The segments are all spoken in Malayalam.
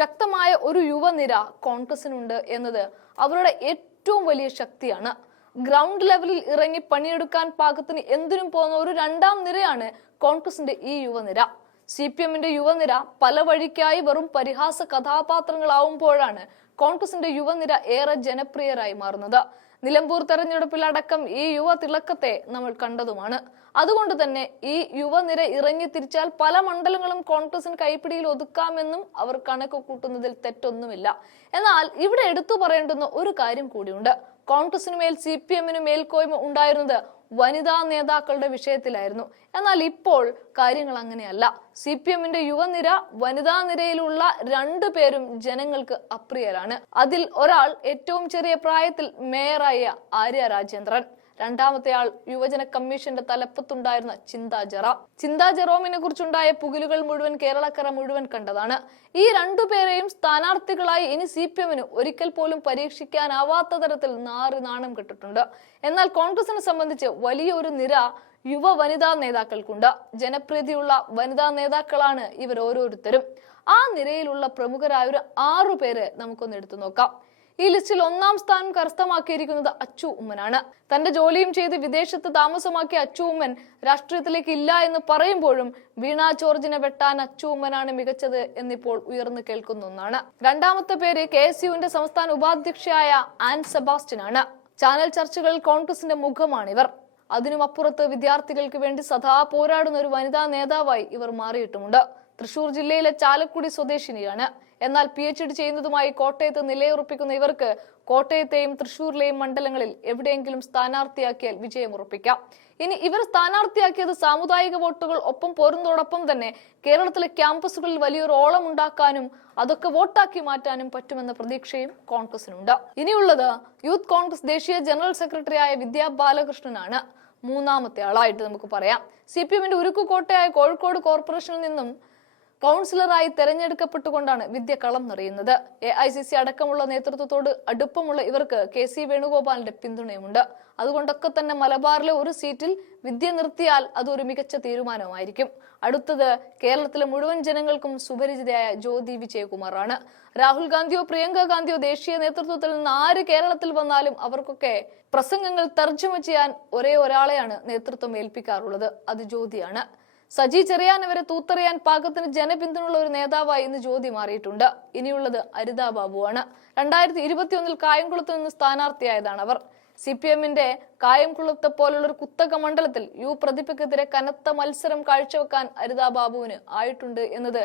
ശക്തമായ ഒരു യുവനിര കോൺഗ്രസിനുണ്ട് എന്നത് അവരുടെ ഏറ്റവും വലിയ ശക്തിയാണ്. ഗ്രൗണ്ട് ലെവലിൽ ഇറങ്ങി പണിയെടുക്കാൻ പാകത്തിന് എന്തിനും പോകുന്ന ഒരു രണ്ടാം നിരയാണ് കോൺഗ്രസിന്റെ ഈ യുവനിര. CPM-ന്റെ യുവനിര പല വഴിക്കായി വെറും പരിഹാസ കഥാപാത്രങ്ങളാവുമ്പോഴാണ് കോൺഗ്രസിന്റെ യുവനിര ഏറെ ജനപ്രിയരായി മാറുന്നത്. നിലമ്പൂർ തെരഞ്ഞെടുപ്പിൽ അടക്കം ഈ യുവ തിളക്കത്തെ നമ്മൾ കണ്ടതുമാണ്. അതുകൊണ്ട് തന്നെ ഈ യുവനിര ഇറങ്ങി തിരിച്ചാൽ പല മണ്ഡലങ്ങളും കോൺഗ്രസിന് കൈപ്പിടിയിൽ ഒതുക്കാമെന്നും അവർ കണക്ക് കൂട്ടുന്നതിൽ തെറ്റൊന്നുമില്ല. എന്നാൽ ഇവിടെ എടുത്തു പറയേണ്ടുന്ന ഒരു കാര്യം കൂടിയുണ്ട്. കോൺഗ്രസിനു മേൽ CPM-ന് മേൽക്കോയ്മ ഉണ്ടായിരുന്നത് വനിതാ നേതാക്കളുടെ വിഷയത്തിലായിരുന്നു. എന്നാൽ ഇപ്പോൾ കാര്യങ്ങൾ അങ്ങനെയല്ല. CPM-ന്റെ യുവനിര വനിതാ നിരയിലുള്ള 2 പേരും ജനങ്ങൾക്ക് അപ്രിയരാണ്. അതിൽ ഒരാൾ ഏറ്റവും ചെറിയ പ്രായത്തിൽ മേയറായ ആര്യ രാജേന്ദ്രൻ, രണ്ടാമത്തെ ആൾ യുവജന കമ്മീഷന്റെ തലപ്പത്തുണ്ടായിരുന്ന ചിന്താ ജെറോമിനെ കുറിച്ചുണ്ടായ പുകിലുകൾ മുഴുവൻ കേരളക്കര മുഴുവൻ കണ്ടതാണ്. ഈ 2 പേരെയും സ്ഥാനാർത്ഥികളായി ഇനി CPM-ന് ഒരിക്കൽ പോലും പരീക്ഷിക്കാനാവാത്ത തരത്തിൽ നാണം കെട്ടിട്ടുണ്ട്. എന്നാൽ കോൺഗ്രസിനെ സംബന്ധിച്ച് വലിയൊരു നിര യുവ വനിതാ നേതാക്കൾക്കുണ്ട്. ജനപ്രീതിയുള്ള വനിതാ നേതാക്കളാണ് ഇവർ ഓരോരുത്തരും. ആ നിരയിലുള്ള പ്രമുഖരായ ഒരു 6 പേര് നമുക്കൊന്ന് എടുത്തു നോക്കാം. ഈ ലിസ്റ്റിൽ 1-ാം സ്ഥാനം കരസ്ഥമാക്കിയിരിക്കുന്നത് അച്ചു ഉമ്മനാണ്. തന്റെ ജോലിയും ചെയ്ത് വിദേശത്ത് താമസമാക്കിയ അച്ചു ഉമ്മൻ രാഷ്ട്രീയത്തിലേക്ക് ഇല്ല എന്ന് പറയുമ്പോഴും വീണ ജോർജിനെ വെട്ടാൻ അച്ചു ഉമ്മനാണ് മികച്ചത് എന്നിപ്പോൾ ഉയർന്നു കേൾക്കുന്ന ഒന്നാണ്. രണ്ടാമത്തെ പേര് KSUവിന്റെ സംസ്ഥാന ഉപാധ്യക്ഷയായ ആൻ സെബാസ്റ്റ്യൻ ആണ്. ചാനൽ ചർച്ചകളിൽ കോൺഗ്രസിന്റെ മുഖമാണിവർ. അതിനുമപ്പുറത്ത് വിദ്യാർത്ഥികൾക്ക് വേണ്ടി സദാ പോരാടുന്ന ഒരു വനിതാ നേതാവായി ഇവർ മാറിയിട്ടുമുണ്ട്. തൃശൂർ ജില്ലയിലെ ചാലക്കുടി സ്വദേശിനിയാണ്. എന്നാൽ PhD ചെയ്യുന്നതുമായി കോട്ടയത്ത് നിലയുറപ്പിക്കുന്ന ഇവർക്ക് കോട്ടയത്തെയും തൃശൂരിലെയും മണ്ഡലങ്ങളിൽ എവിടെയെങ്കിലും സ്ഥാനാർത്ഥിയാക്കിയാൽ വിജയമുറപ്പിക്കാം. ഇനി ഇവർ സ്ഥാനാർത്ഥിയാക്കിയത് സാമുദായിക വോട്ടുകൾ ഒപ്പം പോരുന്നതോടൊപ്പം തന്നെ കേരളത്തിലെ ക്യാമ്പസുകളിൽ വലിയൊരു ഓളം ഉണ്ടാക്കാനും അതൊക്കെ വോട്ടാക്കി മാറ്റാനും പറ്റുമെന്ന പ്രതീക്ഷയും കോൺഗ്രസിനുണ്ട്. ഇനിയുള്ളത് യൂത്ത് കോൺഗ്രസ് ദേശീയ ജനറൽ സെക്രട്ടറിയായ വിദ്യാ ബാലകൃഷ്ണനാണ്. 3-ാമത്തെ ആളായിട്ട് നമുക്ക് പറയാം. CPM-ന്റെ ഉരുക്കുകോട്ടയായ കോഴിക്കോട് കോർപ്പറേഷനിൽ നിന്നും കൗൺസിലറായി തെരഞ്ഞെടുക്കപ്പെട്ടുകൊണ്ടാണ് വിദ്യ കളം നിറയുന്നത്. AICC അടക്കമുള്ള നേതൃത്വത്തോട് അടുപ്പമുള്ള ഇവർക്ക് KC വേണുഗോപാലിന്റെ പിന്തുണയുമുണ്ട്. അതുകൊണ്ടൊക്കെ തന്നെ മലബാറിലെ ഒരു സീറ്റിൽ വിദ്യ നിർത്തിയാൽ അതൊരു മികച്ച തീരുമാനമായിരിക്കും. അടുത്തത് കേരളത്തിലെ മുഴുവൻ ജനങ്ങൾക്കും സുപരിചിതയായ ജ്യോതി വിജയകുമാറാണ്. രാഹുൽ ഗാന്ധിയോ പ്രിയങ്ക ഗാന്ധിയോ ദേശീയ നേതൃത്വത്തിൽ നിന്ന് ആര് കേരളത്തിൽ വന്നാലും അവർക്കൊക്കെ പ്രസംഗങ്ങൾ തർജ്ജമ ചെയ്യാൻ ഒരേ ഒരാളെയാണ് നേതൃത്വം ഏൽപ്പിക്കാറുള്ളത്. അത് ജ്യോതിയാണ്. സജി ചെറിയാൻ വരെ തൂത്തെറിയാൻ പാകത്തിന് ജനപിന്തുണയുള്ള ഒരു നേതാവായി ഇന്ന് ജ്യോതി മാറിയിട്ടുണ്ട്. ഇനിയുള്ളത് അരിതാ ബാബുവാണ്. 2021 കായംകുളത്ത് നിന്ന് സ്ഥാനാർത്ഥിയായതാണ് അവർ. CPM-ന്റെ കായംകുളത്തെ പോലുള്ള ഒരു കുത്തക മണ്ഡലത്തിൽ പ്രതിഭയ്ക്കെതിരെ കനത്ത മത്സരം കാഴ്ചവെക്കാൻ അരിതാ ബാബുവിന് ആയിട്ടുണ്ട് എന്നത്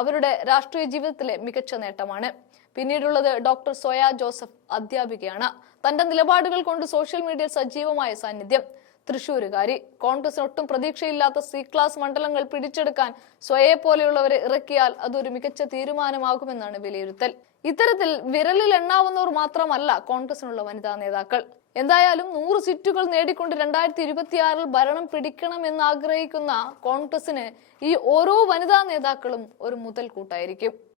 അവരുടെ രാഷ്ട്രീയ ജീവിതത്തിലെ മികച്ച നേട്ടമാണ്. പിന്നീടുള്ളത് ഡോക്ടർ സോയ ജോസഫ്, അധ്യാപികയാണ്. തന്റെ നിലപാടുകൾ കൊണ്ട് സോഷ്യൽ മീഡിയയിൽ സജീവമായ സാന്നിധ്യം. തൃശൂരുകാരി. കോൺഗ്രസിന് ഒട്ടും പ്രതീക്ഷയില്ലാത്ത C ക്ലാസ് മണ്ഡലങ്ങൾ പിടിച്ചെടുക്കാൻ സ്വയെ പോലെയുള്ളവരെ ഇറക്കിയാൽ അതൊരു മികച്ച തീരുമാനമാകുമെന്നാണ് വിലയിരുത്തൽ. ഇത്തരത്തിൽ വിരലിൽ എണ്ണാവുന്നവർ മാത്രമല്ല കോൺഗ്രസിനുള്ള വനിതാ നേതാക്കൾ. എന്തായാലും 100 സീറ്റുകൾ നേടിക്കൊണ്ട് 2026 ഭരണം പിടിക്കണമെന്ന് ആഗ്രഹിക്കുന്ന കോൺഗ്രസിന് ഈ ഓരോ വനിതാ നേതാക്കളും ഒരു മുതൽക്കൂട്ടായിരിക്കും.